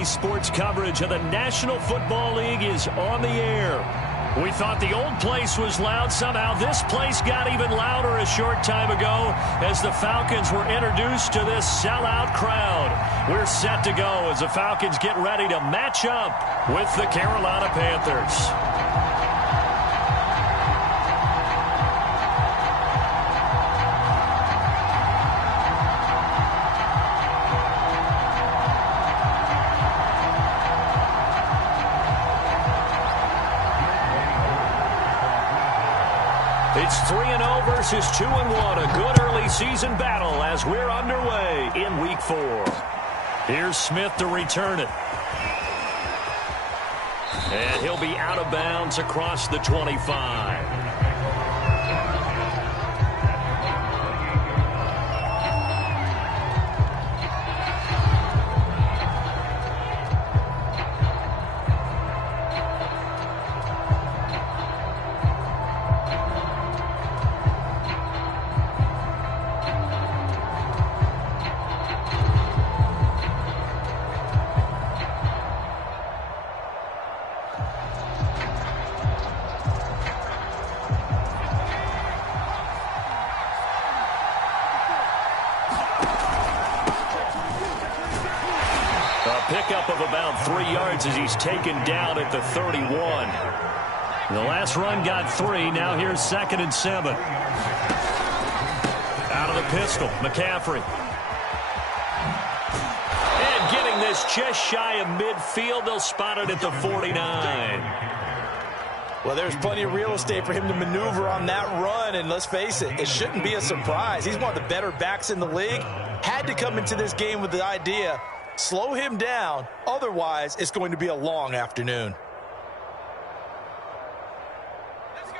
Today's sports coverage of the National Football League is on the air. We thought the old place was loud. Somehow this place got even louder a short time ago as the Falcons were introduced to this sellout crowd. We're set to go as the Falcons get ready to match up with the Carolina Panthers. It's 3-0 versus 2-1. A good early season battle as we're underway in Week 4. Here's Smith to return it. And he'll be out of bounds across the 25. Pickup of about 3 yards as he's taken down at the 31. The last run got 3. Now here's 2nd and 7. Out of the pistol, McCaffrey. And getting this just shy of midfield. They'll spot it at the 49. Well, there's plenty of real estate for him to maneuver on that run, and let's face it, it shouldn't be a surprise. He's one of the better backs in the league. Had to come into this game with the idea, slow him down, otherwise it's going to be a long afternoon. Let's go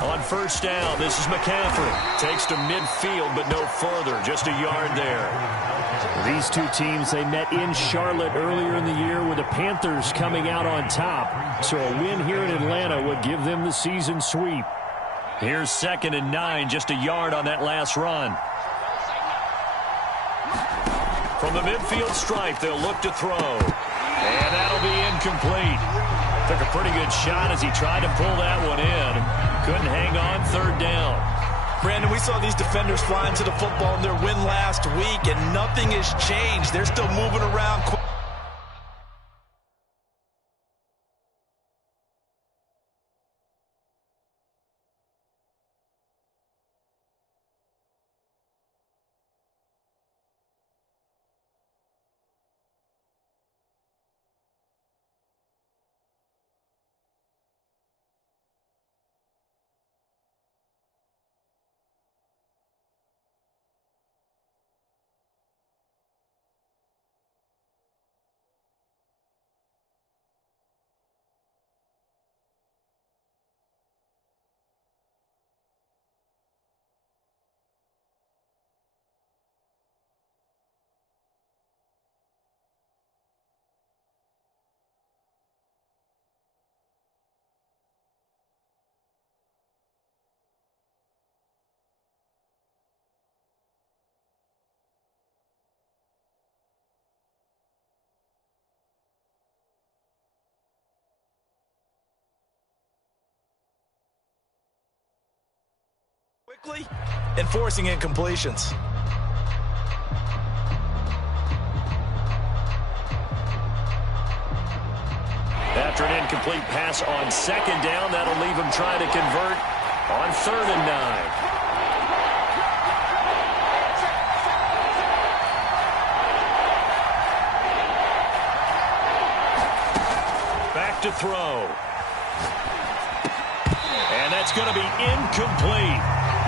now. On first down, this is McCaffrey. Takes to midfield, but no further. Just a yard there. These two teams, they met in Charlotte earlier in the year with the Panthers coming out on top. So a win here in Atlanta would give them the season sweep. Here's 2nd and 9, just a yard on that last run. From the midfield stripe, they'll look to throw. And that'll be incomplete. Took a pretty good shot as he tried to pull that one in. Couldn't hang on, 3rd down. Brandon, we saw these defenders flying to the football in their win last week, and nothing has changed. They're still moving around quick. Quickly and forcing incompletions. After an incomplete pass on 2nd down, that'll leave him trying to convert on 3rd and 9. Back to throw. And that's going to be incomplete.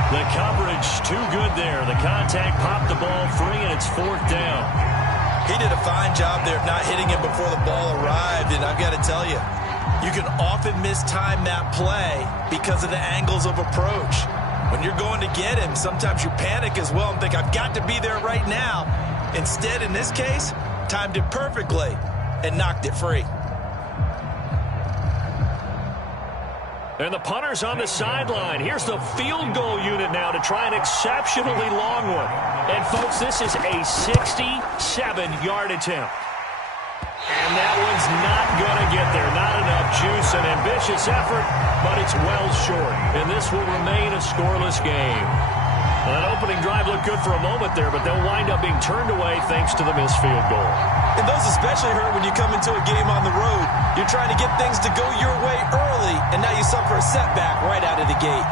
The coverage too good there. The contact popped the ball free, and it's 4th down. He did a fine job there of not hitting him before the ball arrived, and I've got to tell you, you can often mistime that play because of the angles of approach. When you're going to get him, sometimes you panic as well and think, I've got to be there right now. Instead, in this case, timed it perfectly and knocked it free. And the punter's on the sideline. Here's the field goal unit now to try an exceptionally long one. And, folks, this is a 67-yard attempt. And that one's not going to get there. Not enough juice. An ambitious effort, but it's well short. And this will remain a scoreless game. That opening drive looked good for a moment there, but they'll wind up being turned away thanks to the missed field goal. And those especially hurt when you come into a game on the road. You're trying to get things to go your way early, and now you suffer a setback right out of the gate.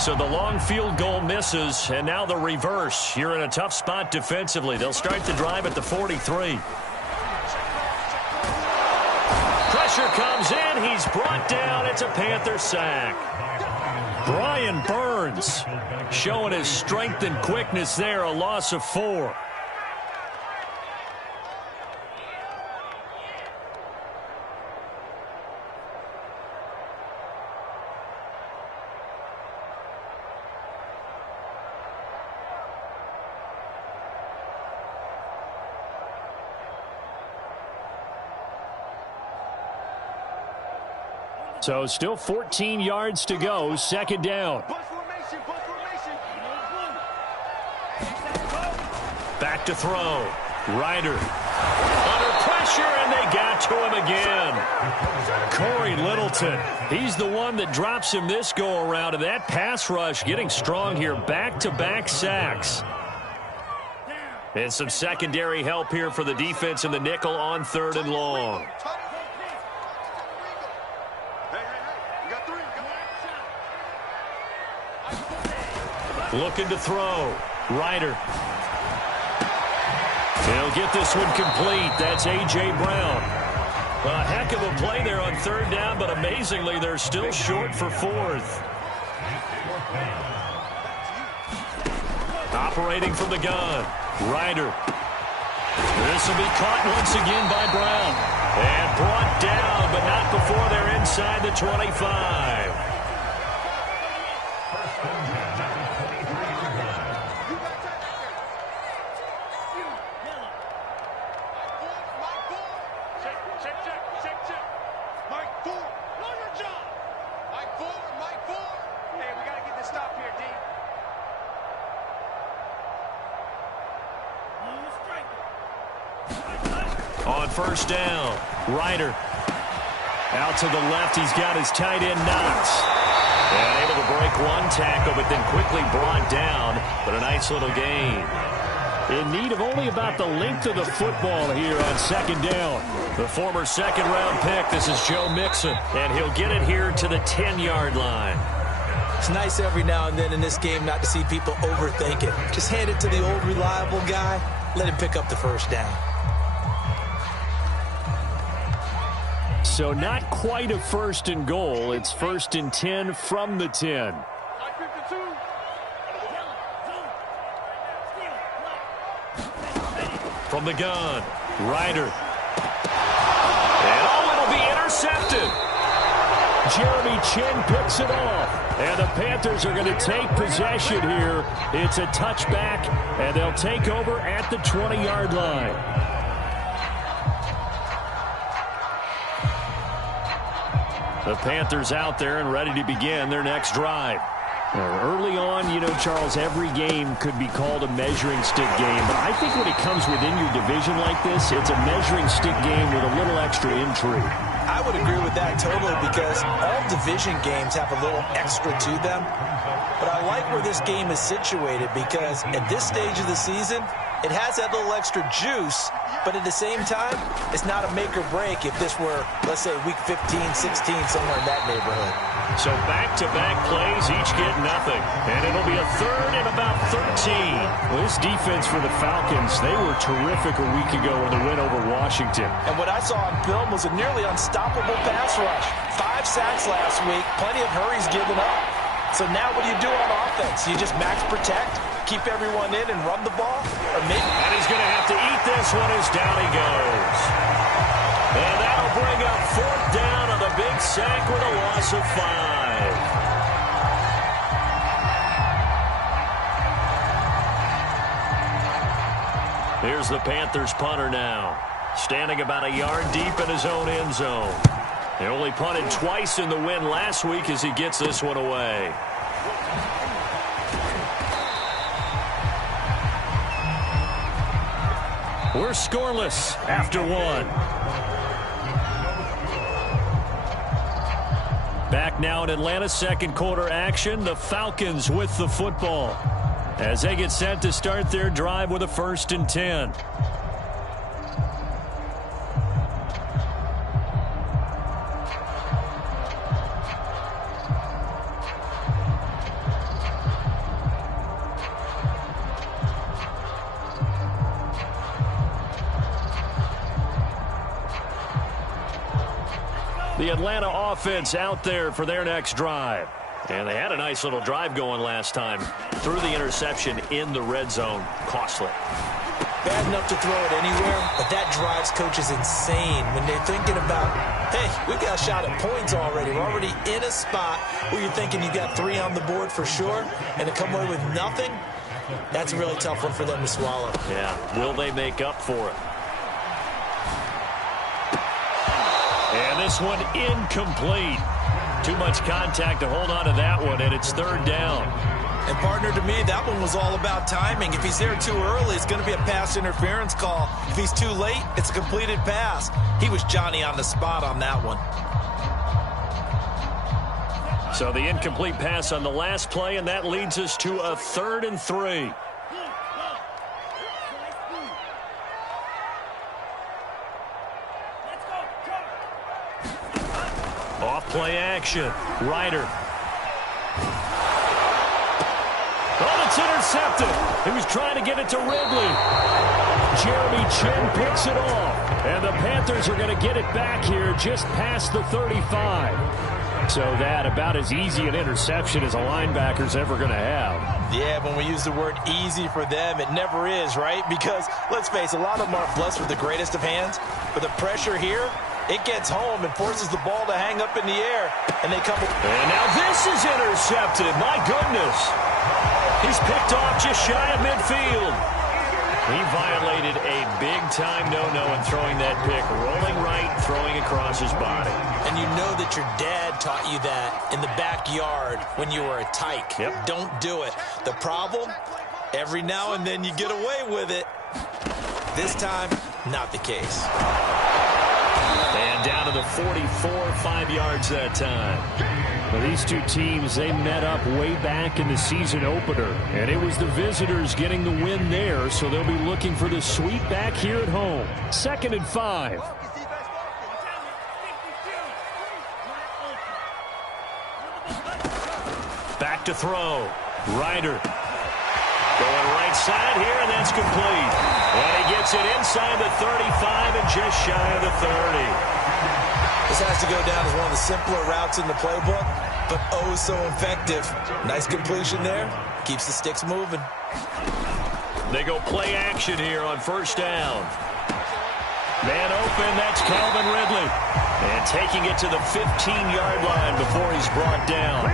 So the long field goal misses, and now the reverse. You're in a tough spot defensively. They'll start the drive at the 43. Pressure comes in. He's brought down. It's a Panther sack. Brian Burns showing his strength and quickness there. A loss of 4. So still 14 yards to go. Second down. Back to throw. Ryder under pressure, and they got to him again. Corey Littleton. He's the one that drops him this go-around. And that pass rush getting strong here. Back-to-back sacks. And some secondary help here for the defense in the nickel on 3rd and long. Looking to throw. Ryder. He'll get this one complete. That's A.J. Brown. A heck of a play there on 3rd down, but amazingly, they're still short for 4th. Operating from the gun. Ryder. This will be caught once again by Brown. And brought down, but not before they're inside the 25. On 1st down, Ryder. Out to the left, he's got his tight end Knox. And able to break one tackle, but then quickly brought down. But a nice little gain. In need of only about the length of the football here on 2nd down. The former 2nd-round pick, this is Joe Mixon. And he'll get it here to the 10-yard line. It's nice every now and then in this game not to see people overthink it. Just hand it to the old reliable guy. Let him pick up the 1st down. So not quite a 1st and goal. It's 1st and 10 from the 10. From the gun, Ryder. And it'll be intercepted. Jeremy Chin picks it off. And the Panthers are going to take possession here. It's a touchback, and they'll take over at the 20-yard line. The Panthers out there and ready to begin their next drive. Early on, you know, Charles, every game could be called a measuring stick game. But I think when it comes within your division like this, it's a measuring stick game with a little extra intrigue. I would agree with that totally because all division games have a little extra to them. But I like where this game is situated because at this stage of the season, it has that little extra juice, but at the same time, it's not a make or break if this were, let's say, week 15, 16, somewhere in that neighborhood. So back-to-back plays, each get nothing. And it'll be a 3rd and about 13. Well, this defense for the Falcons, they were terrific a week ago in the win over Washington. And what I saw on film was a nearly unstoppable pass rush. 5 sacks last week, plenty of hurries given up. So now what do you do on offense? You just max protect, keep everyone in and run the ball? Or maybe... And he's going to have to eat this one as down he goes. And that'll bring up 4th down on the big sack with a loss of 5. Here's the Panthers punter now, standing about a yard deep in his own end zone. They only punted twice in the win last week as he gets this one away. We're scoreless after one. Back now in Atlanta, second quarter action. The Falcons with the football as they get set to start their drive with a 1st and 10. The Atlanta offense out there for their next drive. And they had a nice little drive going last time. Threw the interception in the red zone. Costly. Bad enough to throw it anywhere, but that drives coaches insane when they're thinking about, hey, we've got a shot at points already. We're already in a spot where you're thinking you got 3 on the board for sure, and to come away with nothing, that's a really tough one for them to swallow. Yeah, will they make up for it? And this one incomplete. Too much contact to hold on to that one, and it's 3rd down. And, partner, to me, that one was all about timing. If he's there too early, it's going to be a pass interference call. If he's too late, it's a completed pass. He was Johnny on the spot on that one. So the incomplete pass on the last play, and that leads us to a 3rd and 3. Off-play action. Ryder. Oh, it's intercepted. He was trying to get it to Ridley. Jeremy Chin picks it off. And the Panthers are going to get it back here just past the 35. So that about as easy an interception as a linebacker's ever going to have. Yeah, when we use the word easy for them, it never is, right? Because, let's face it, a lot of them aren't blessed with the greatest of hands. But the pressure here, it gets home and forces the ball to hang up in the air. And they come. And now this is intercepted. My goodness. He's picked off just shy of midfield. He violated a big-time no-no in throwing that pick. Rolling right, throwing across his body. And you know that your dad taught you that in the backyard when you were a tyke. Yep. Don't do it. The problem, every now and then you get away with it. This time, not the case. And down to the 44, 5 yards that time. Well, these two teams, they met up way back in the season opener. And it was the visitors getting the win there, so they'll be looking for the sweep back here at home. 2nd and 5. Back to throw. Ryder. Going right side here, and that's complete. And he gets it inside the 35 and just shy of the 30. This has to go down as one of the simpler routes in the playbook, but oh so effective. Nice completion there. Keeps the sticks moving. They go play action here on 1st down. Man open, that's Calvin Ridley. And taking it to the 15-yard line before he's brought down.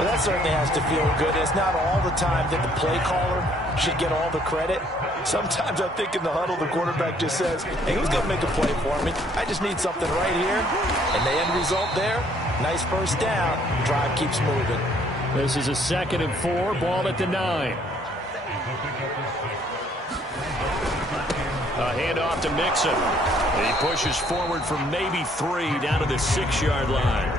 Well, that certainly has to feel good. It's not all the time that the play caller should get all the credit. Sometimes I think in the huddle, the quarterback just says, hey, who's going to make a play for me? I just need something right here. And the end result there, nice 1st down. Drive keeps moving. This is a 2nd and 4, ball at the 9. A handoff to Mixon. He pushes forward for maybe 3 down to the 6-yard line.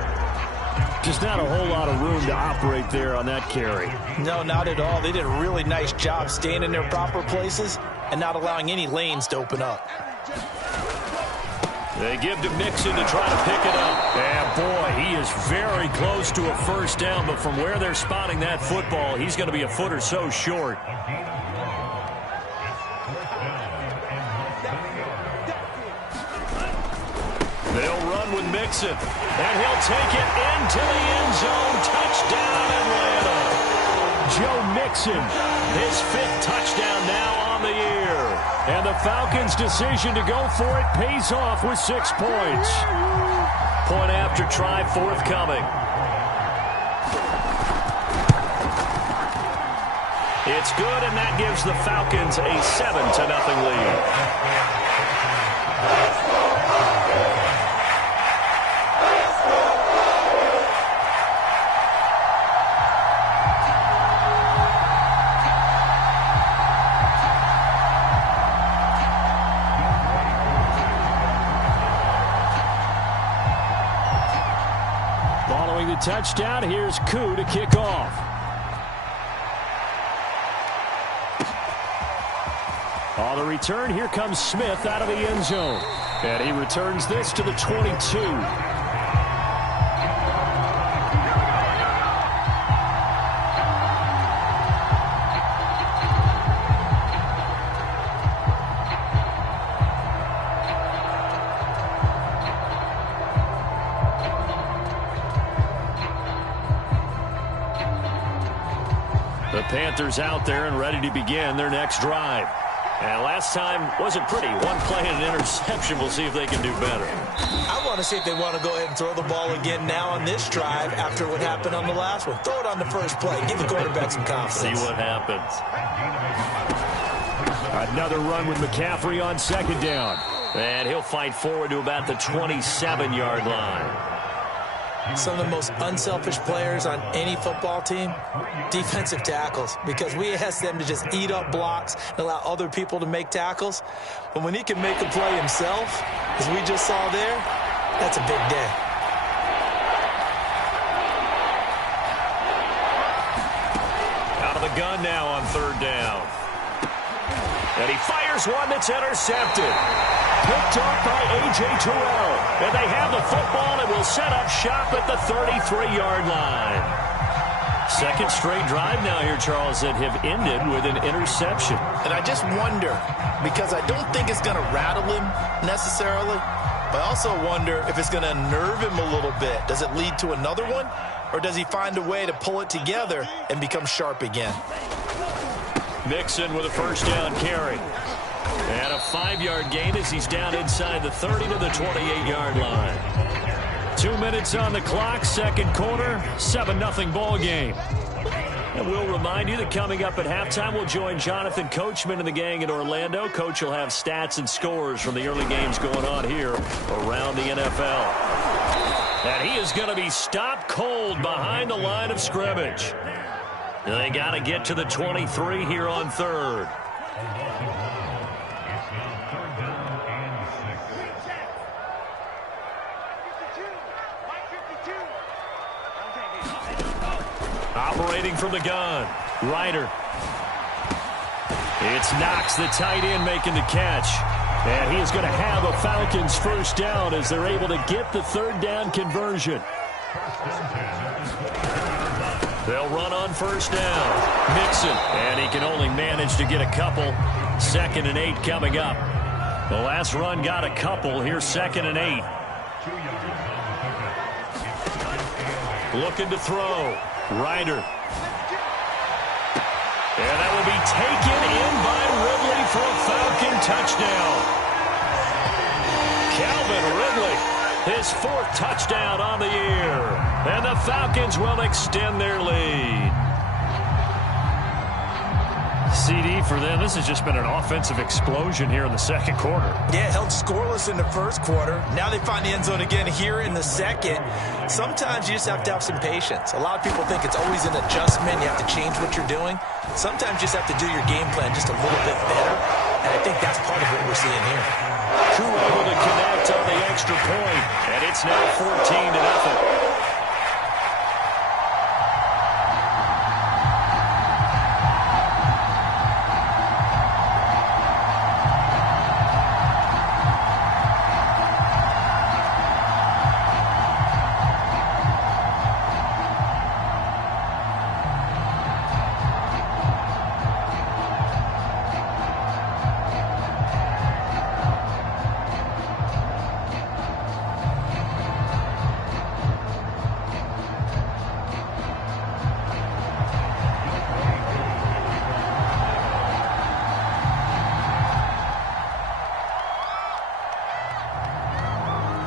Just not a whole lot of room to operate there on that carry. No, not at all. They did a really nice job staying in their proper places and not allowing any lanes to open up. They give to Mixon to try to pick it up. And boy, he is very close to a 1st down, but from where they're spotting that football, he's going to be a foot or so short. They'll run with Mixon, and he'll take it into the end zone. Touchdown, Atlanta. Joe Mixon, his 5th touchdown now on the year. And the Falcons' decision to go for it pays off with 6 points. Point after try forthcoming. It's good, and that gives the Falcons a 7-0 lead. Following the touchdown, here's Koo to kick off. On the return, here comes Smith out of the end zone. And he returns this to the 22. The Panthers out there and ready to begin their next drive. And last time wasn't pretty. One play and an interception. We'll see if they can do better. I want to see if they want to go ahead and throw the ball again now on this drive after what happened on the last one. Throw it on the first play. Give the quarterback some confidence. See what happens. Another run with McCaffrey on second down. And he'll fight forward to about the 27-yard line. Some of the most unselfish players on any football team, defensive tackles, because we ask them to just eat up blocks and allow other people to make tackles. But when he can make a play himself, as we just saw there, that's a big day. Out of the gun now on third down. And he fires one that's intercepted. Picked off by A.J. Terrell. And they have the football and will set up shop at the 33-yard line. Second straight drive now here, Charles, that have ended with an interception. And I just wonder, because I don't think it's going to rattle him necessarily, but I also wonder if it's going to unnerve him a little bit. Does it lead to another one? Or does he find a way to pull it together and become sharp again? Mixon with a first down carry. And a 5-yard gain as he's down inside the 30 to the 28-yard line. 2 minutes on the clock, second quarter, 7-0 ball game. And we'll remind you that coming up at halftime, we'll join Jonathan Coachman and the gang in Orlando. Coach will have stats and scores from the early games going on here around the NFL. And he is going to be stopped cold behind the line of scrimmage. They got to get to the 23 here on third. Operating from the gun, Ryder. It's Knox, the tight end, making the catch. And he is going to have a Falcons first down as they're able to get the third down conversion. They'll run on first down. Mixon, and he can only manage to get a couple. 2nd and 8 coming up. The last run got a couple. Here's 2nd and 8. Looking to throw. Ryder. And that will be taken in by Ridley for a Falcon touchdown. Calvin Ridley, his 4th touchdown on the year. And the Falcons will extend their lead. CD for them. This has just been an offensive explosion here in the second quarter. Yeah, held scoreless in the first quarter. Now they find the end zone again here in the second. Sometimes you just have to have some patience. A lot of people think it's always an adjustment. You have to change what you're doing. Sometimes you just have to do your game plan just a little bit better. And I think that's part of what we're seeing here. Koo able to connect on the extra point. And it's now 14-0.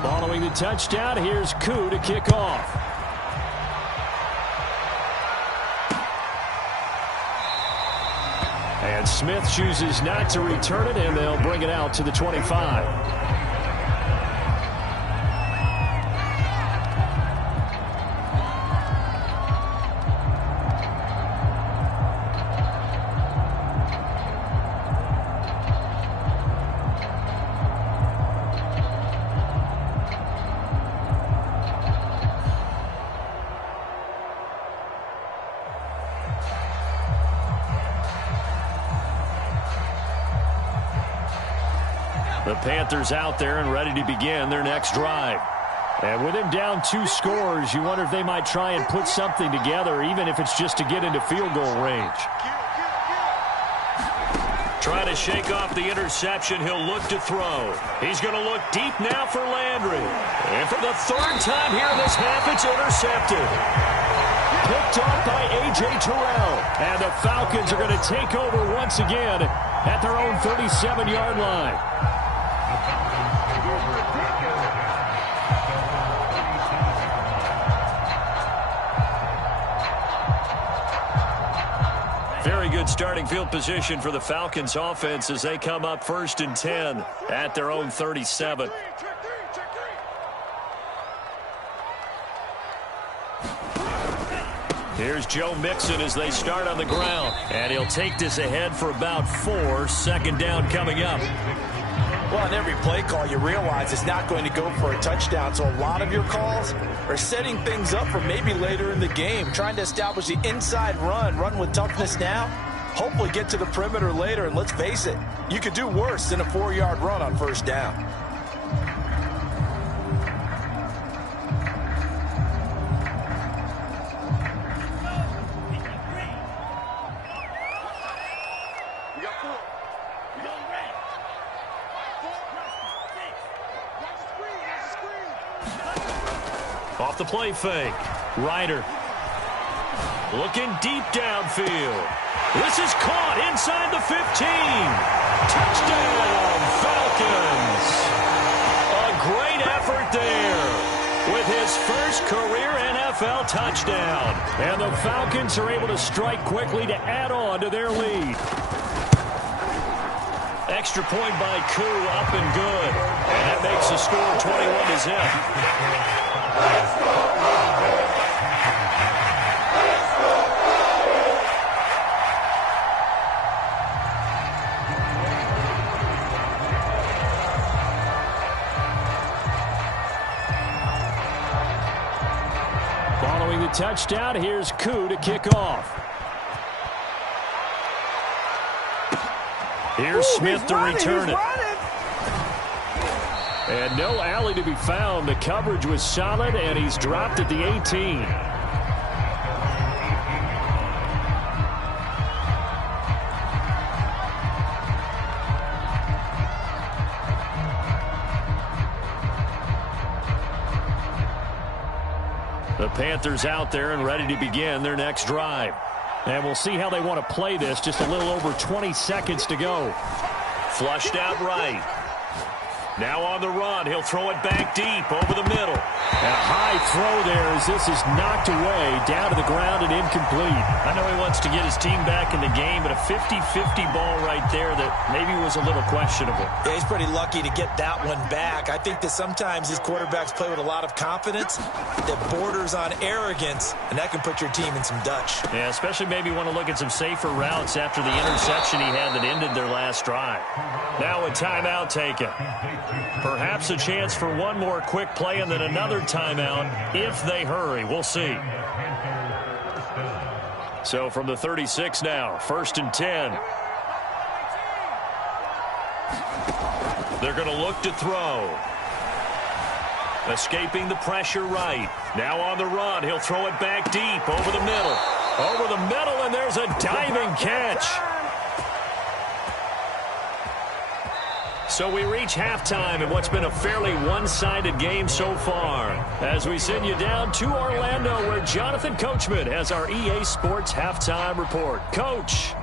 Following the touchdown, here's Koo to kick off. And Smith chooses not to return it, and they'll bring it out to the 25. The Panthers out there and ready to begin their next drive. And with him down 2 scores, you wonder if they might try and put something together, even if it's just to get into field goal range. Trying to shake off the interception, he'll look to throw. He's going to look deep now for Landry. And for the 3rd time here in this half, it's intercepted. Picked off by A.J. Terrell. And the Falcons are going to take over once again at their own 37-yard line. Very good starting field position for the Falcons offense as they come up 1st and 10 at their own 37. Here's Joe Mixon as they start on the ground. And he'll take this ahead for about 4. 2nd down coming up. Well, on every play call, you realize it's not going to go for a touchdown. So a lot of your calls are setting things up for maybe later in the game, trying to establish the inside run with toughness now, hopefully get to the perimeter later. And let's face it, you could do worse than a 4-yard run on 1st down. Off the play fake. Ryder looking deep downfield. This is caught inside the 15. Touchdown, Falcons. A great effort there with his first career NFL touchdown. And the Falcons are able to strike quickly to add on to their lead. Extra point by Koo, up and good. And that makes the score 21-0. Following the touchdown, here's Koo to kick off. Here's Smith to return it. And no alley to be found. The coverage was solid, and he's dropped at the 18. The Panthers out there and ready to begin their next drive. And we'll see how they want to play this. Just a little over 20 seconds to go. Flushed out right. Now on the run, he'll throw it back deep over the middle. And a high throw there as this is knocked away, down to the ground and incomplete. I know he wants to get his team back in the game, but a 50-50 ball right there that maybe was a little questionable. Yeah, he's pretty lucky to get that one back. I think that sometimes these quarterbacks play with a lot of confidence that borders on arrogance, and that can put your team in some Dutch. Yeah, especially maybe want to look at some safer routes after the interception he had that ended their last drive. Now a timeout taken. Perhaps a chance for one more quick play and then another timeout if they hurry. We'll see. So from the 36 now, 1st and 10. They're going to look to throw. Escaping the pressure right. Now on the run. He'll throw it back deep over the middle. Over the middle, and there's a diving catch. So we reach halftime in what's been a fairly one-sided game so far. As we send you down to Orlando, where Jonathan Coachman has our EA Sports Halftime Report. Coach.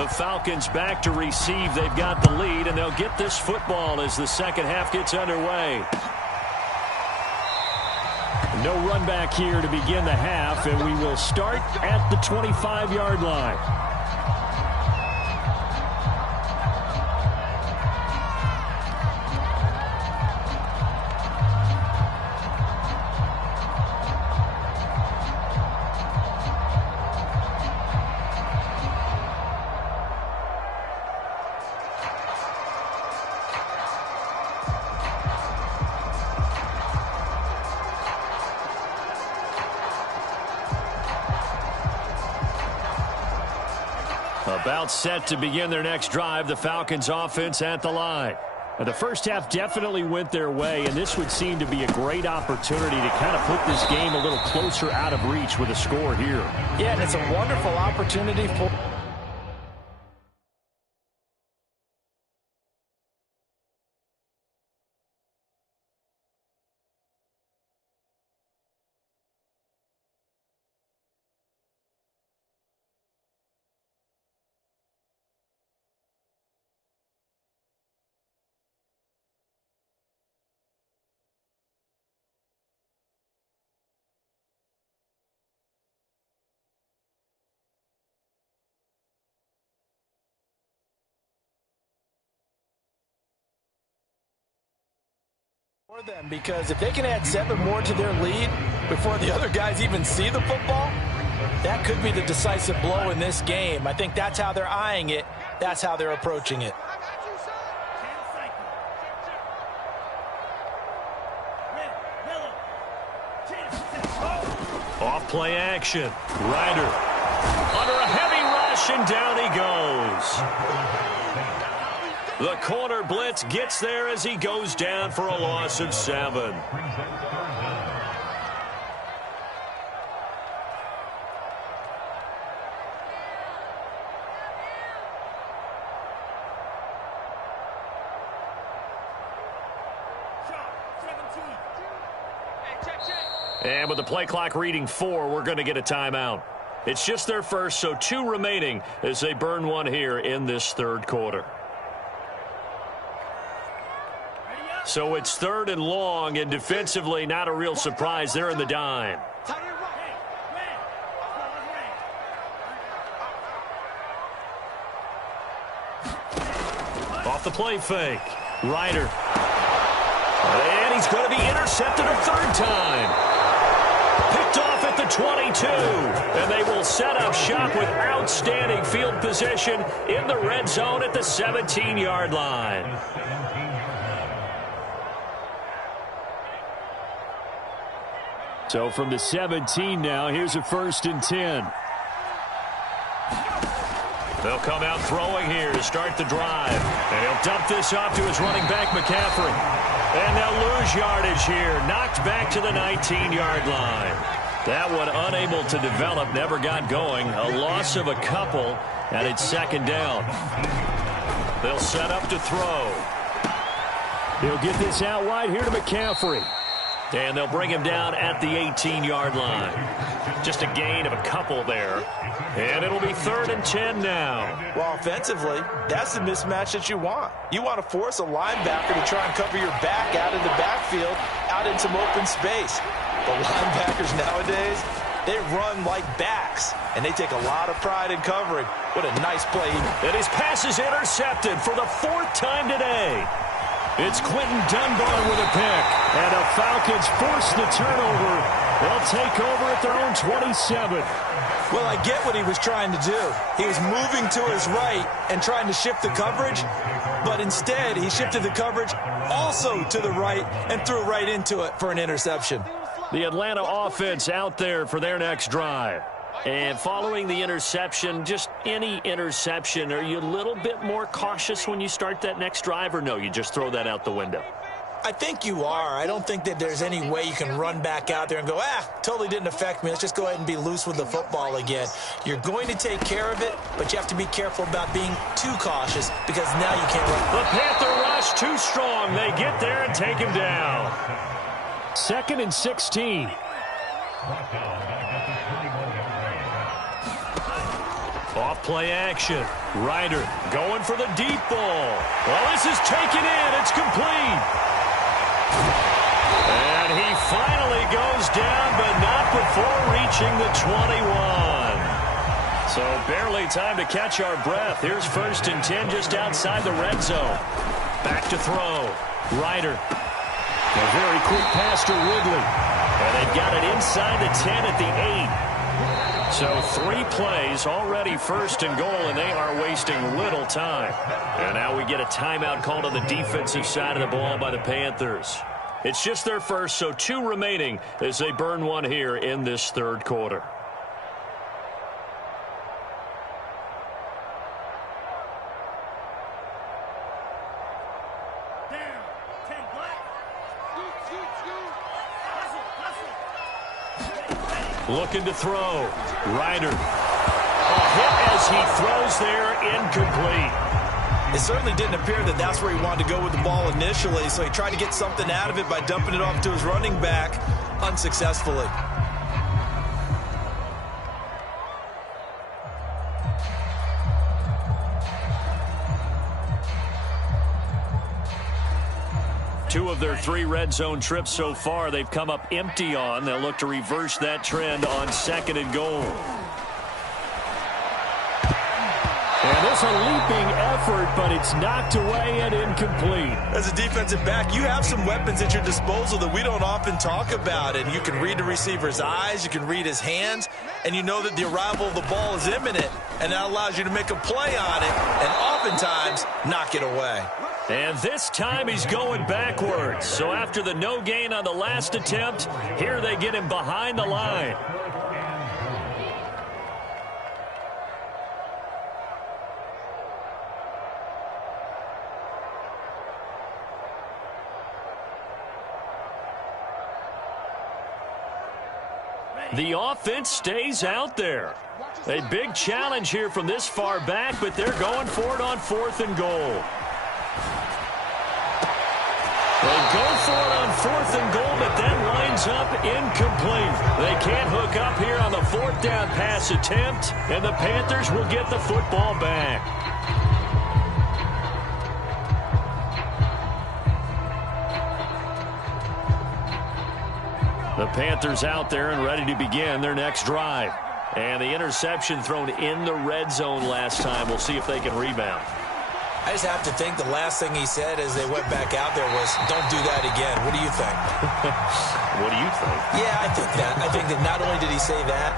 The Falcons back to receive. They've got the lead, and they'll get this football as the second half gets underway. No run back here to begin the half, and we will start at the 25-yard line. About set to begin their next drive, the Falcons offense at the line. And the first half definitely went their way, and this would seem to be a great opportunity to kind of put this game a little closer out of reach with a score here. Yeah, and it's a wonderful opportunity for... them, because if they can add 7 more to their lead before the other guys even see the football, that could be the decisive blow in this game. I think that's how they're eyeing it. That's how they're approaching it. Off play action. Ryder under a heavy rush, and down he goes. The corner blitz gets there as he goes down for a loss of 7. And with the play clock reading 4, we're going to get a timeout. It's just their first, so 2 remaining as they burn one here in this third quarter. So it's 3rd and long, and defensively not a real surprise. They're in the dime. Off the play fake. Ryder. And he's going to be intercepted a 3rd time. Picked off at the 22. And they will set up shop with outstanding field position in the red zone at the 17-yard line. So from the 17 now, here's a 1st and 10. They'll come out throwing here to start the drive. And he'll dump this off to his running back, McCaffrey. And they'll lose yardage here. Knocked back to the 19-yard line. That one unable to develop, never got going. A loss of a couple, and it's 2nd down. They'll set up to throw. He'll get this out wide here to McCaffrey. And they'll bring him down at the 18-yard line. Just a gain of a couple there. And it'll be 3rd and 10 now. Well, offensively, that's the mismatch that you want. You want to force a linebacker to try and cover your back out in the backfield, out in some open space. The linebackers nowadays, they run like backs, and they take a lot of pride in covering. What a nice play. And his pass is intercepted for the 4th time today. It's Quentin Dunbar with a pick. And the Falcons force the turnover. They'll take over at their own 27. Well, I get what he was trying to do. He was moving to his right and trying to shift the coverage, but instead he shifted the coverage also to the right and threw right into it for an interception. The Atlanta offense out there for their next drive. And following the interception, just any interception, are you a little bit more cautious when you start that next drive, or no, you just throw that out the window? I think you are. I don't think that there's any way you can run back out there and go, totally didn't affect me. Let's just go ahead and be loose with the football again. You're going to take care of it, but you have to be careful about being too cautious because now you can't run. The Panther rush too strong. They get there and take him down. 2nd and 16. Off play action. Ryder going for the deep ball. Well, this is taken in. It's complete. And he finally goes down, but not before reaching the 21. So barely time to catch our breath. Here's 1st and 10 just outside the red zone. Back to throw. Ryder. A very quick pass to Ridley. And they've got it inside the 10 at the 8. So 3 plays, already 1st and goal, and they are wasting little time. And now we get a timeout called on the defensive side of the ball by the Panthers. It's just their first, so 2 remaining as they burn one here in this 3rd quarter. Looking to throw. Ryder. A hit as he throws there, incomplete. It certainly didn't appear that that's where he wanted to go with the ball initially, so he tried to get something out of it by dumping it off to his running back unsuccessfully. Two of their 3 red zone trips so far, they've come up empty on. They'll look to reverse that trend on 2nd and goal. And there's a leaping effort, but it's knocked away and incomplete. As a defensive back, you have some weapons at your disposal that we don't often talk about. And you can read the receiver's eyes, you can read his hands, and you know that the arrival of the ball is imminent. And that allows you to make a play on it and oftentimes knock it away. And this time he's going backwards. So after the no gain on the last attempt, here they get him behind the line. The offense stays out there. A big challenge here from this far back, but they're going for it on 4th and goal. They go for it on 4th and goal, but that lines up incomplete. They can't hook up here on the 4th down pass attempt, and the Panthers will get the football back. The Panthers out there and ready to begin their next drive. And the interception thrown in the red zone last time. We'll see if they can rebound. I just have to think the last thing he said as they went back out there was, don't do that again. What do you think? What do you think? Yeah, I think that. I think that not only did he say that,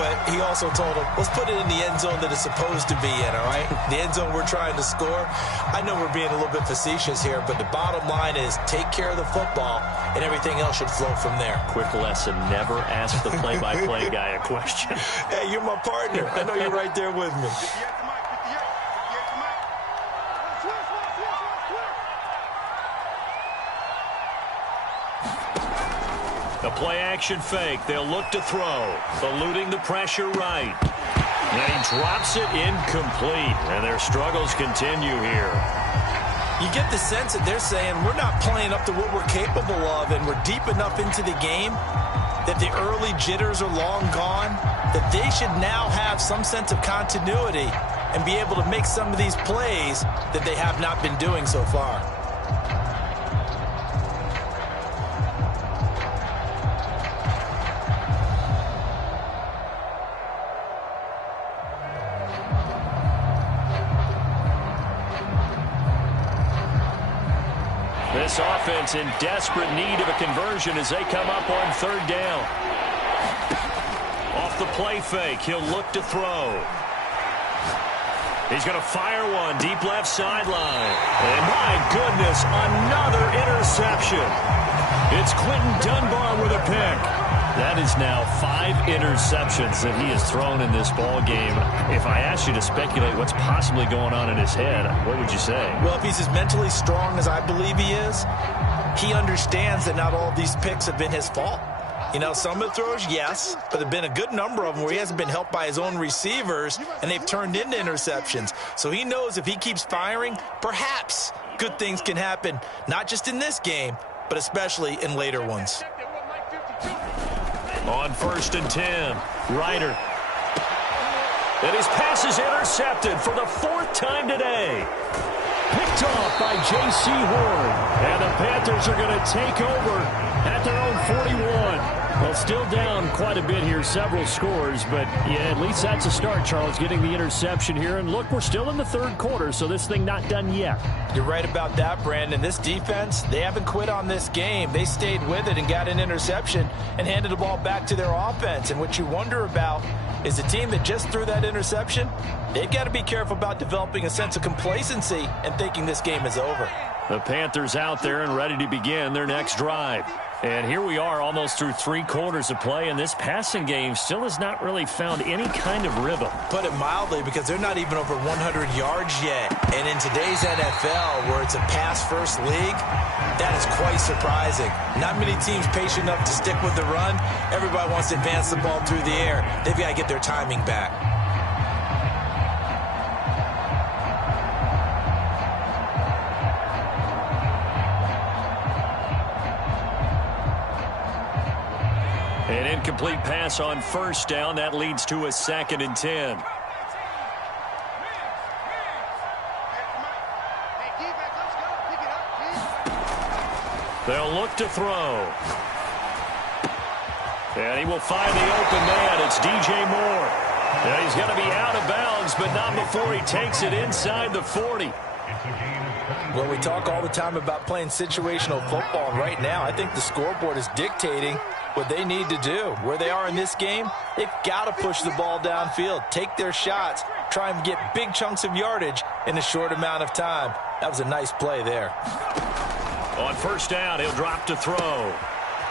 but he also told him, let's put it in the end zone that it's supposed to be in, all right? The end zone we're trying to score. I know we're being a little bit facetious here, but the bottom line is take care of the football, and everything else should flow from there. Quick lesson, never ask the play-by-play guy a question. Hey, you're my partner. I know you're right there with me. The play-action fake. They'll look to throw. Eluding the pressure right. And he drops it incomplete. And their struggles continue here. You get the sense that they're saying we're not playing up to what we're capable of, and we're deep enough into the game that the early jitters are long gone, that they should now have some sense of continuity and be able to make some of these plays that they have not been doing so far. This offense in desperate need of a conversion as they come up on 3rd down. Off the play fake, he'll look to throw. He's going to fire one deep left sideline. And my goodness, another interception. It's Quentin Dunbar with a pick. That is now 5 interceptions that he has thrown in this ball game. If I asked you to speculate what's possibly going on in his head, what would you say? Well, if he's as mentally strong as I believe he is, he understands that not all of these picks have been his fault. You know, some of the throws, yes, but there have been a good number of them where he hasn't been helped by his own receivers, and they've turned into interceptions. So he knows if he keeps firing, perhaps good things can happen, not just in this game, but especially in later ones. On 1st and 10, Ryder. And his pass is intercepted for the 4th time today. Picked off by J.C. Horn. And the Panthers are going to take over at their own 41. Well, still down quite a bit here, several scores, but yeah, at least that's a start, Charles, getting the interception here. And look, we're still in the 3rd quarter, so this thing not done yet. You're right about that, Brandon. This defense, they haven't quit on this game. They stayed with it and got an interception and handed the ball back to their offense. And what you wonder about is the team that just threw that interception, they've got to be careful about developing a sense of complacency and thinking this game is over. The Panthers out there and ready to begin their next drive. And here we are almost through 3 quarters of play, and this passing game still has not really found any kind of rhythm. Put it mildly, because they're not even over 100 yards yet. And in today's NFL, where it's a pass-first league, that is quite surprising. Not many teams patient enough to stick with the run. Everybody wants to advance the ball through the air. They've got to get their timing back. An incomplete pass on 1st down. That leads to a 2nd and 10. They'll look to throw. And he will find the open man. It's DJ Moore. And he's going to be out of bounds, but not before he takes it inside the 40. Well, we talk all the time about playing situational football, and right now I think the scoreboard is dictating what they need to do. Where they are in this game, they've got to push the ball downfield, take their shots, try and get big chunks of yardage in a short amount of time. That was a nice play there. On 1st down, he'll drop to throw.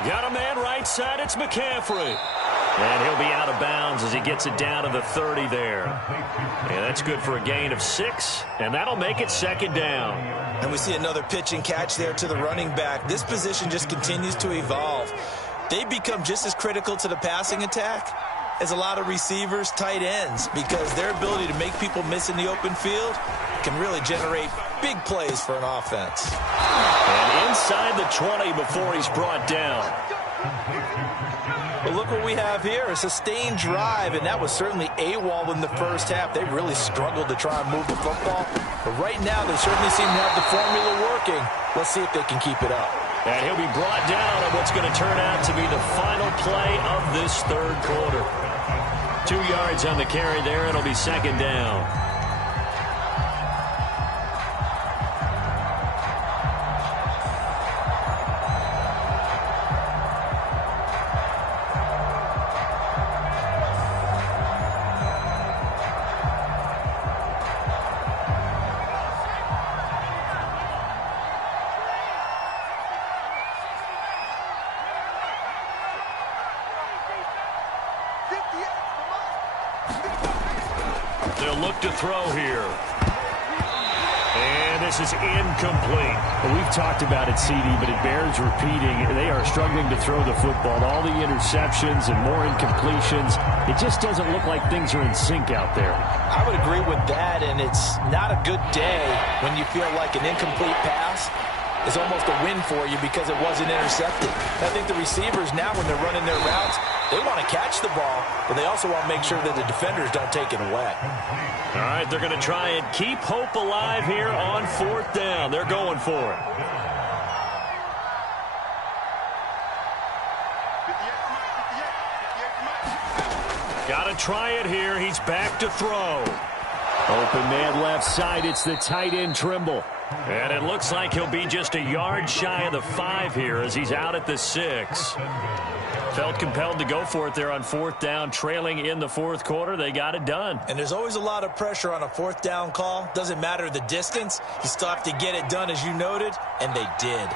Got a man right side, it's McCaffrey. And he'll be out of bounds as he gets it down to the 30 there. And that's good for a gain of 6, and that'll make it 2nd down. And we see another pitch and catch there to the running back. This position just continues to evolve. They become just as critical to the passing attack as a lot of receivers, tight ends, because their ability to make people miss in the open field can really generate big plays for an offense. And inside the 20 before he's brought down. But look what we have here, a sustained drive, and that was certainly AWOL in the 1st half. They really struggled to try and move the football. But right now, they certainly seem to have the formula working. Let's see if they can keep it up. And he'll be brought down on what's going to turn out to be the final play of this 3rd quarter. 2 yards on the carry there, and it'll be 2nd down. They'll look to throw here. And this is incomplete. Well, we've talked about it, CD, but it bears repeating. They are struggling to throw the football. All the interceptions and more incompletions. It just doesn't look like things are in sync out there. I would agree with that, and it's not a good day when you feel like an incomplete pass is almost a win for you because it wasn't intercepted. I think the receivers now, when they're running their routes, they want to catch the ball, but they also want to make sure that the defenders don't take it away. All right, they're going to try and keep hope alive here on 4th down. They're going for it. Got to try it here. He's back to throw. Open man left side. It's the tight end Trimble. And it looks like he'll be just a yard shy of the 5 here as he's out at the 6. Felt compelled to go for it there on 4th down, trailing in the 4th quarter. They got it done. And there's always a lot of pressure on a 4th down call. Doesn't matter the distance. You still have to get it done, as you noted, and they did.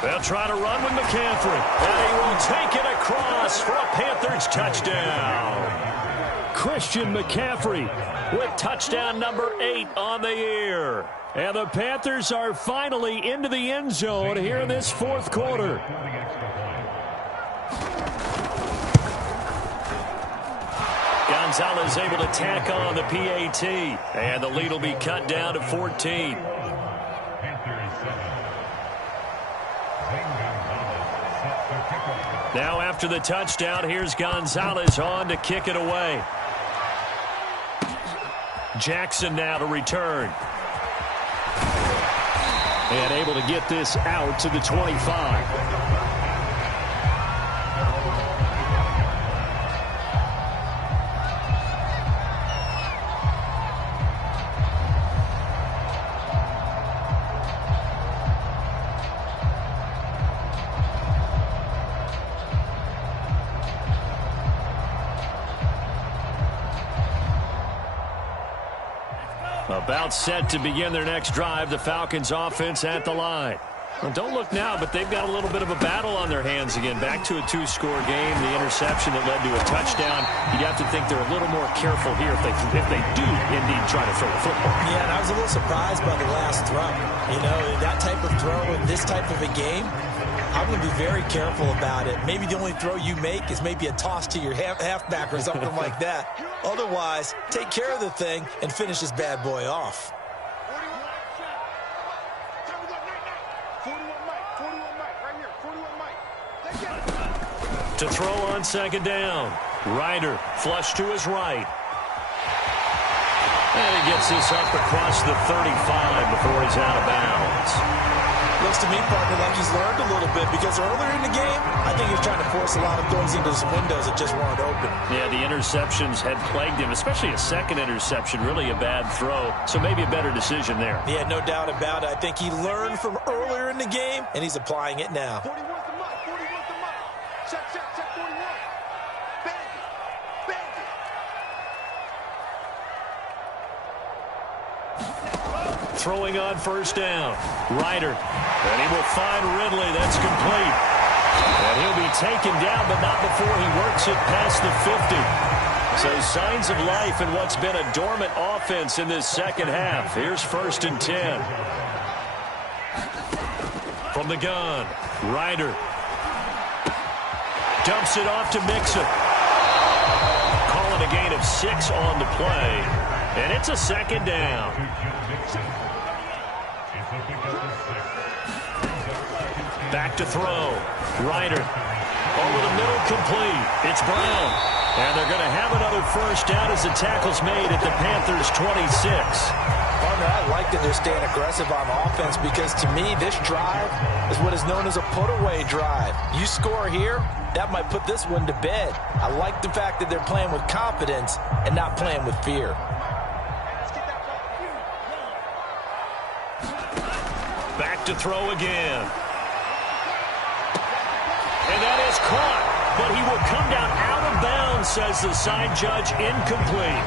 They'll try to run with McCaffrey. And he will take it across for a Panthers touchdown. Christian McCaffrey with touchdown number 8 on the year. And the Panthers are finally into the end zone here in this 4th quarter. Gonzalez able to tack on the PAT. And the lead will be cut down to 14. Now after the touchdown, here's Gonzalez on to kick it away. Jackson now to return. And able to get this out to the 25. About set to begin their next drive. The Falcons offense at the line. Well, don't look now, but they've got a little bit of a battle on their hands again. Back to a 2-score game. The interception that led to a touchdown. You'd have to think they're a little more careful here if they do indeed try to throw the football. Yeah, and I was a little surprised by the last throw. You know, that type of throw in this type of a game, I'm going to be very careful about it. Maybe the only throw you make is maybe a toss to your halfback or something like that. Otherwise, take care of the thing and finish this bad boy off. To throw on second down. Ryder flush to his right. And he gets this up across the 35 before he's out of bounds. Looks to me, partner, like he's learned a little bit because earlier in the game, I think he was trying to force a lot of things into some windows that just weren't open. Yeah, the interceptions had plagued him, especially a second interception, really a bad throw. So maybe a better decision there. Yeah, no doubt about it. I think he learned from earlier in the game, and he's applying it now. 41's the mark. 41's the mark. Check 41. Bang it. Throwing on first down. Ryder. And he will find Ridley. That's complete. And he'll be taken down, but not before he works it past the 50. So signs of life in what's been a dormant offense in this second half. Here's 1st and 10. From the gun. Ryder. Dumps it off to Mixon. Calling a gain of 6 on the play. And it's a second down. Back to throw. Ryder. Over the middle, complete. It's Brown. And they're going to have another first down as the tackle's made at the Panthers' 26. Partner, I like that they're staying aggressive on offense because to me, this drive is what is known as a put-away drive. You score here, that might put this one to bed. I like the fact that they're playing with confidence and not playing with fear. Back to throw again. And that is caught, but he will come down out of bounds, says the side judge, incomplete.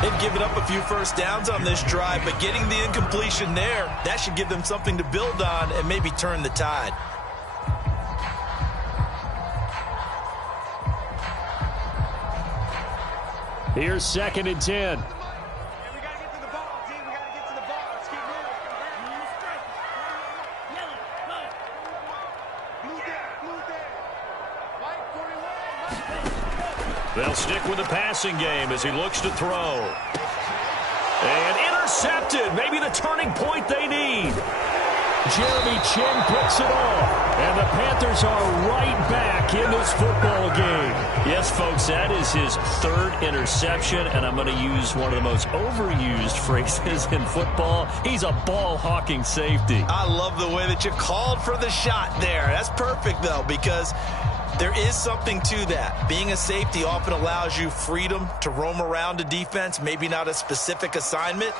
They've given up a few first downs on this drive, but getting the incompletion there, that should give them something to build on and maybe turn the tide. Here's 2nd and 10. They'll stick with the passing game as he looks to throw. And intercepted. Maybe the turning point they need. Jeremy Chin picks it off. And the Panthers are right back in this football game. Yes, folks, that is his 3rd interception. And I'm going to use one of the most overused phrases in football. He's a ball-hawking safety. I love the way that you called for the shot there. That's perfect, though, because there is something to that. Being a safety often allows you freedom to roam around a defense, maybe not a specific assignment.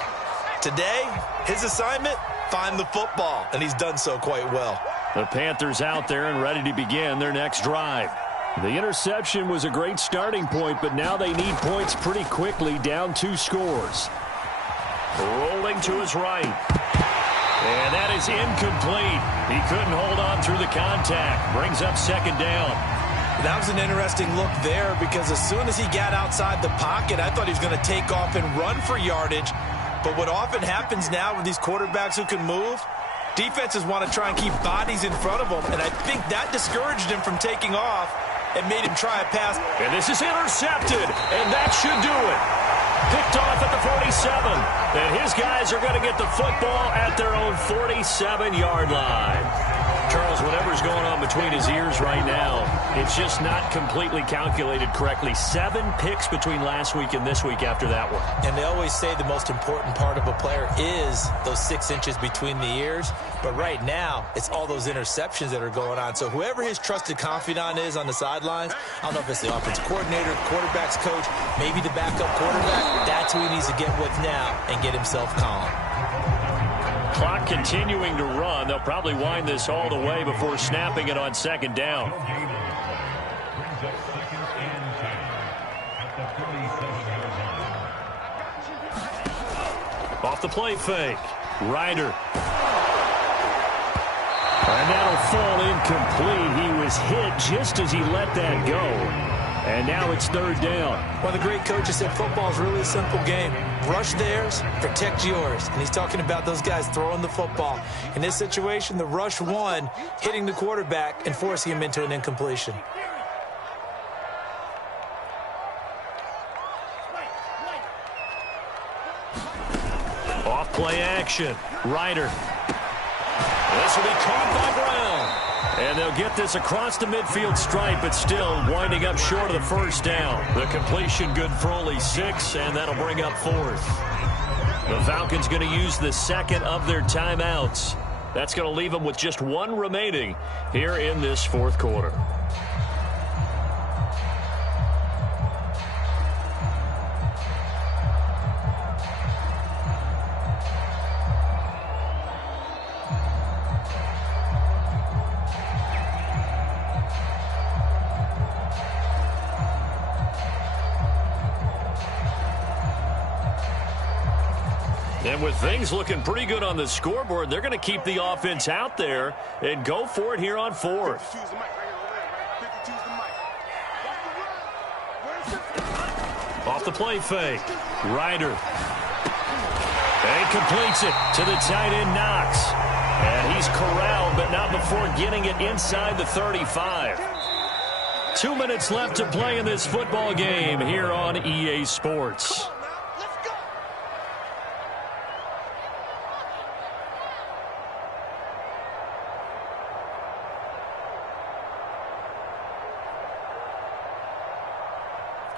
Today, his assignment, find the football, and he's done so quite well. The Panthers out there and ready to begin their next drive. The interception was a great starting point, but now they need points pretty quickly, down 2 scores. Rolling to his right. And that is incomplete. He couldn't hold on through the contact. Brings up 2nd down. That was an interesting look there because as soon as he got outside the pocket, I thought he was going to take off and run for yardage. But what often happens now with these quarterbacks who can move, defenses want to try and keep bodies in front of them, and I think that discouraged him from taking off and made him try a pass. And this is intercepted, and that should do it. Picked off at the 47, and his guys are going to get the football at their own 47-yard line. Charles, whatever's going on between his ears right now, it's just not completely calculated correctly. 7 picks between last week and this week after that one. And they always say the most important part of a player is those 6 inches between the ears. But right now, it's all those interceptions that are going on. So whoever his trusted confidant is on the sidelines, I don't know if it's the offensive coordinator, the quarterback's coach, maybe the backup quarterback, that's who he needs to get with now and get himself calm. Clock continuing to run. They'll probably wind this all the way before snapping it on second down. Off the play fake. Ryder. And that'll fall incomplete. He was hit just as he let that go. And now it's third down. One of the great coaches said football is really a simple game. Rush theirs, protect yours. And he's talking about those guys throwing the football. In this situation, the rush won, hitting the quarterback and forcing him into an incompletion. Off play action. Ryder. This will be caught by Brown. And they'll get this across the midfield stripe, but still winding up short of the first down. The completion good for only 6, and that'll bring up 4th. The Falcons going to use the second of their timeouts. That's going to leave them with just 1 remaining here in this 4th quarter. And with things looking pretty good on the scoreboard, they're going to keep the offense out there and go for it here on 4th. Off the play fake. Ryder. And completes it to the tight end, Knox. And he's corralled, but not before getting it inside the 35. 2 minutes left to play in this football game here on EA Sports.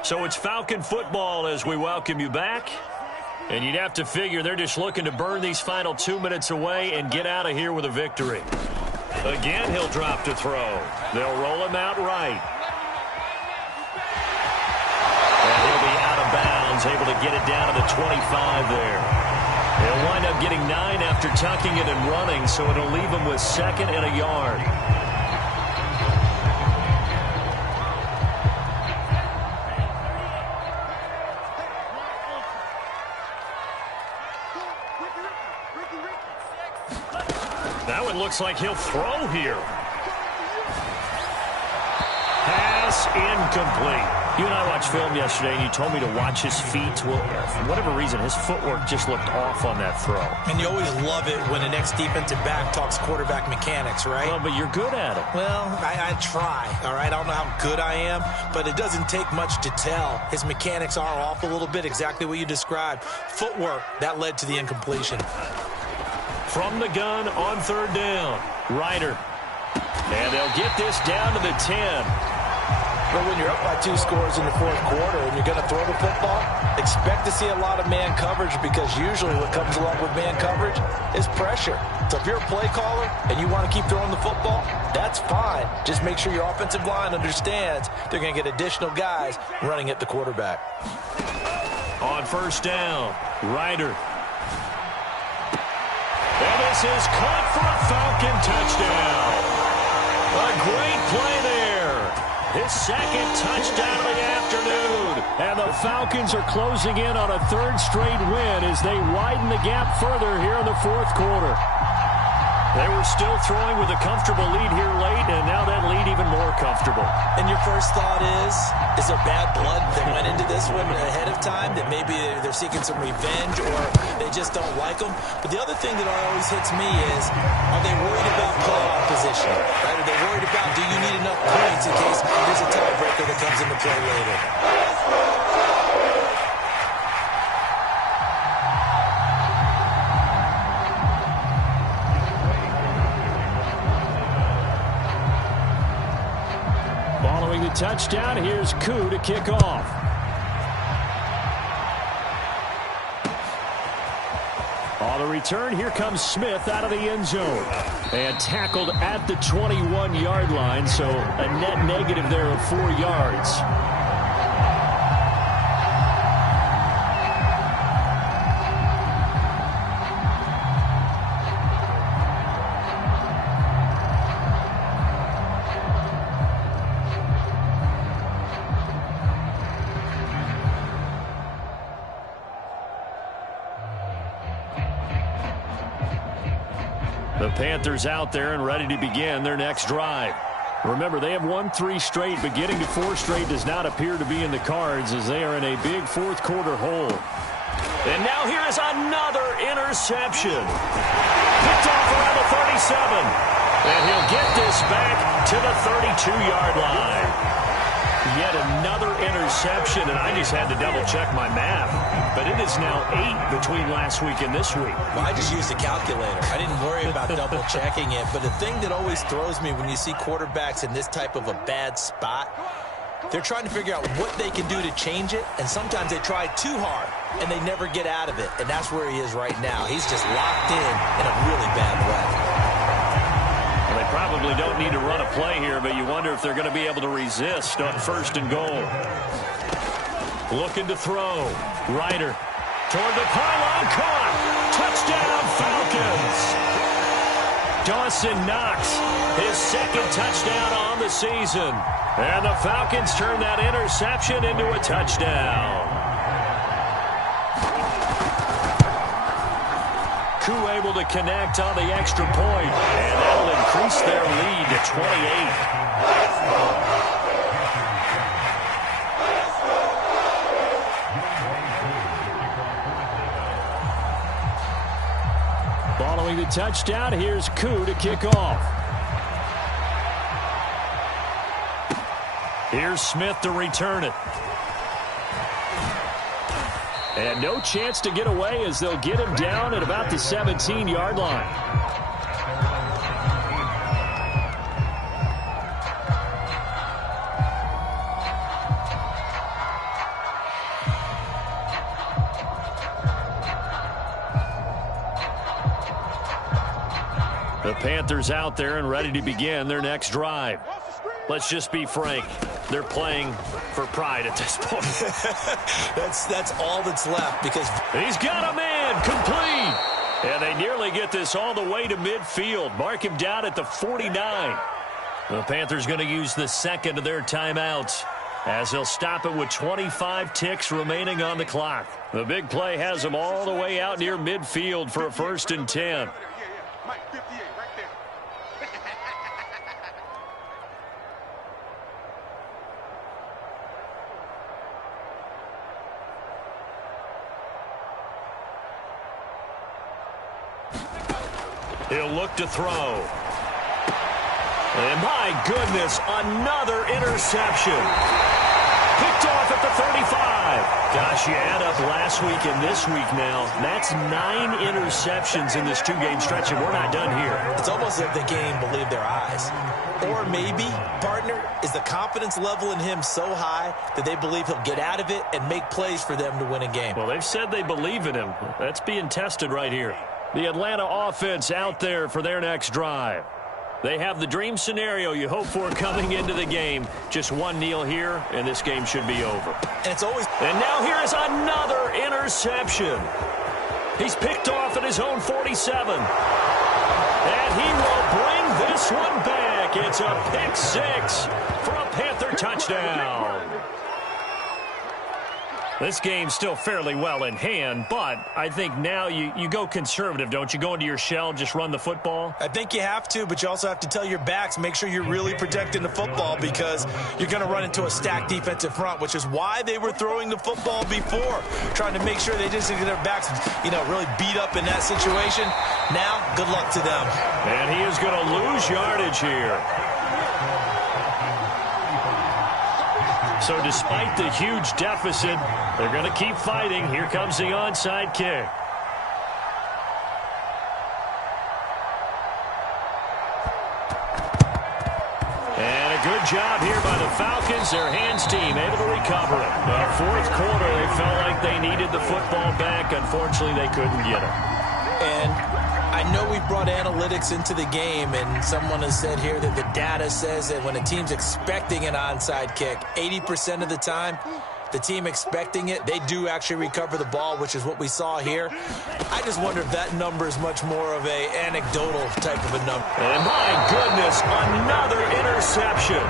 So it's Falcon football as we welcome you back. And you'd have to figure they're just looking to burn these final 2 minutes away and get out of here with a victory. Again, he'll drop to throw. They'll roll him out right. And he'll be out of bounds, able to get it down to the 25 there. They'll wind up getting 9 after tucking it and running, so it'll leave them with 2nd and a yard. That one looks like he'll throw here. Pass incomplete. You and I watched film yesterday, and you told me to watch his feet. Well, for whatever reason, his footwork just looked off on that throw. And you always love it when the next defensive back talks quarterback mechanics, right? Well, but you're good at it. Well, I try, all right? I don't know how good I am, but it doesn't take much to tell. His mechanics are off a little bit, exactly what you described. Footwork, that led to the incompletion. From the gun on third down, Ryder. And they'll get this down to the 10. But when you're up by 2 scores in the 4th quarter and you're going to throw the football, expect to see a lot of man coverage, because usually what comes along with man coverage is pressure. So if you're a play caller and you want to keep throwing the football, that's fine. Just make sure your offensive line understands they're going to get additional guys running at the quarterback. On first down, Ryder. And this is caught for a Falcon touchdown. A great play there. His 2nd touchdown of the afternoon. And the Falcons are closing in on a 3rd straight win as they widen the gap further here in the 4th quarter. They were still throwing with a comfortable lead here late, and now that lead even more comfortable. And your first thought is there bad blood that went into this one ahead of time, that maybe they're seeking some revenge or they just don't like them? But the other thing that always hits me is, are they worried about playoff position? Right? Are they worried about, do you need enough points in case there's a tiebreaker that comes into play later? Following the touchdown, here's Koo to kick off. On the return, here comes Smith out of the end zone. And tackled at the 21-yard line, so a net negative there of 4 yards. The Panthers out there and ready to begin their next drive. Remember, they have won 3 straight, but getting to 4 straight does not appear to be in the cards as they are in a big fourth quarter hole. And now here is another interception. Picked off around the 37. And he'll get this back to the 32-yard line. Yet another interception, and I just had to double-check my math. But it is now 8 between last week and this week. Well, I just used a calculator. I didn't worry about double-checking it. But the thing that always throws me when you see quarterbacks in this type of a bad spot, they're trying to figure out what they can do to change it, and sometimes they try too hard, and they never get out of it. And that's where he is right now. He's just locked in a really bad way. Well, they probably don't need to run a play here, but you wonder if they're going to be able to resist on 1st and goal. Looking to throw. Ryder toward the pylon, caught. Touchdown, Falcons. Dawson Knox, his 2nd touchdown on the season. And the Falcons turn that interception into a touchdown. Koo able to connect on the extra point, and that'll increase their lead to 28. Following the touchdown, here's Koo to kick off. Here's Smith to return it. And no chance to get away as they'll get him down at about the 17-yard line. The Panthers out there and ready to begin their next drive. Let's just be frank. They're playing for pride at this point. That's all that's left because he's got a man complete. And they nearly get this all the way to midfield. Mark him down at the 49. The Panthers going to use the 2nd of their timeouts as they'll stop it with 25 ticks remaining on the clock. The big play has them all the way out near midfield for a 1st and 10. He'll look to throw. And my goodness, another interception. Picked off at the 35. Gosh, you add up last week and this week now. That's 9 interceptions in this 2-game stretch, and we're not done here. It's almost like they can't even believe their eyes. Or maybe, partner, is the confidence level in him so high that they believe he'll get out of it and make plays for them to win a game. Well, they've said they believe in him. That's being tested right here. The Atlanta offense out there for their next drive. They have the dream scenario you hope for coming into the game. Just one kneel here, and this game should be over. And it's always. And now here is another interception. He's picked off at his own 47. And he will bring this one back. It's a pick 6 for a Panther touchdown. This game's still fairly well in hand, but I think now you go conservative, don't you? Go into your shell, just run the football? I think you have to, but you also have to tell your backs, make sure you're really protecting the football because you're going to run into a stacked defensive front, which is why they were throwing the football before, trying to make sure they didn't get their backs, really beat up in that situation. Now, good luck to them. And he is going to lose yardage here. So despite the huge deficit, they're going to keep fighting. Here comes the onside kick. And a good job here by the Falcons. Their hands team able to recover it. Fourth quarter, they felt like they needed the football back. Unfortunately, they couldn't get it. And I know we brought analytics into the game, and someone has said here that the data says that when a team's expecting an onside kick, 80% of the time, the team expecting it, they do actually recover the ball, which is what we saw here. I just wonder if that number is much more of a anecdotal type of a number. And my goodness, another interception.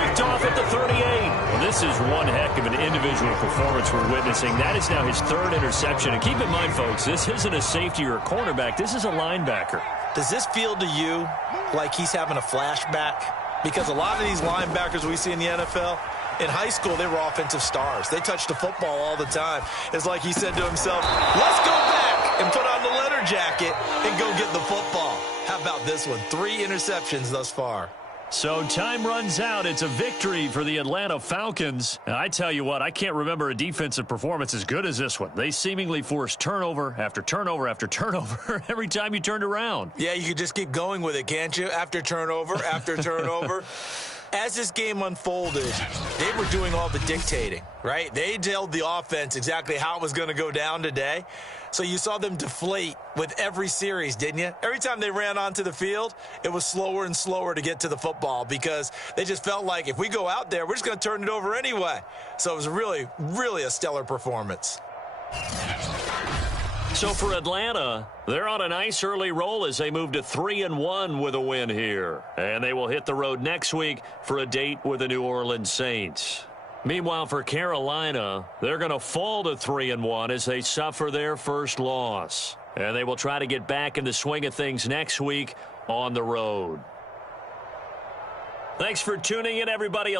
Picked off at the 38. Well, this is one heck of an individual performance we're witnessing. That is now his third interception. And keep in mind, folks, this isn't a safety or a cornerback. This is a linebacker. Does this feel to you like he's having a flashback? Because a lot of these linebackers we see in the NFL, in high school, they were offensive stars. They touched the football all the time. It's like he said to himself, let's go back and put on the leather jacket and go get the football. How about this one? 3 interceptions thus far. So time runs out. It's a victory for the Atlanta Falcons. And I tell you what, I can't remember a defensive performance as good as this one. They seemingly forced turnover after turnover after turnover every time you turned around. Yeah, you could just keep going with it, can't you? After turnover, after turnover. As this game unfolded, they were doing all the dictating, right? They told the offense exactly how it was going to go down today. So you saw them deflate with every series, didn't you? Every time they ran onto the field, it was slower and slower to get to the football because they just felt like if we go out there, we're just going to turn it over anyway. So it was really, really a stellar performance. So for Atlanta, they're on a nice early roll as they move to 3-1 with a win here. And they will hit the road next week for a date with the New Orleans Saints. Meanwhile, for Carolina, they're going to fall to 3-1 as they suffer their first loss. And they will try to get back in the swing of things next week on the road. Thanks for tuning in, everybody.